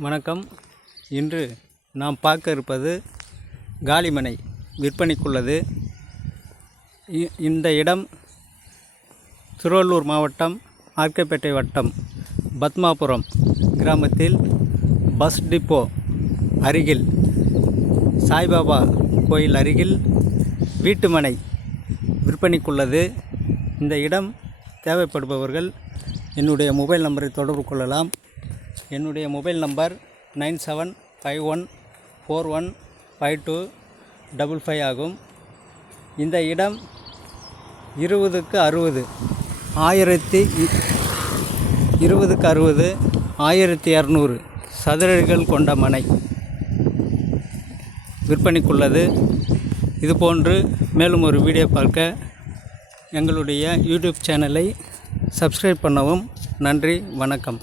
வணக்கம். இன்று நாம் பார்க்க இருப்பது காலிமனை விற்பனைக்குள்ளது. இந்த இடம் திருவள்ளூர் மாவட்டம் ஆர்கேபேட்டை வட்டம் பத்மாபுரம் கிராமத்தில் பஸ் டிப்போ அருகில் சாய்பாபா கோயில் அருகில் வீட்டுமனை விற்பனைக்குள்ளது. இந்த இடம் தேவைப்படுபவர்கள் என்னுடைய மொபைல் நம்பரை தொடர்பு கொள்ளலாம். என்னுடைய மொபைல் நம்பர் 9751415255 ஆகும். இந்த இடம் 20க்கு 60 1200 சதுரடிகள் கொண்ட மனை விற்பனைக்குள்ளது. இதுபோன்று மேலும் ஒரு வீடியோ பார்க்க எங்களுடைய யூடியூப் சேனலை சப்ஸ்கிரைப் பண்ணவும். நன்றி, வணக்கம்.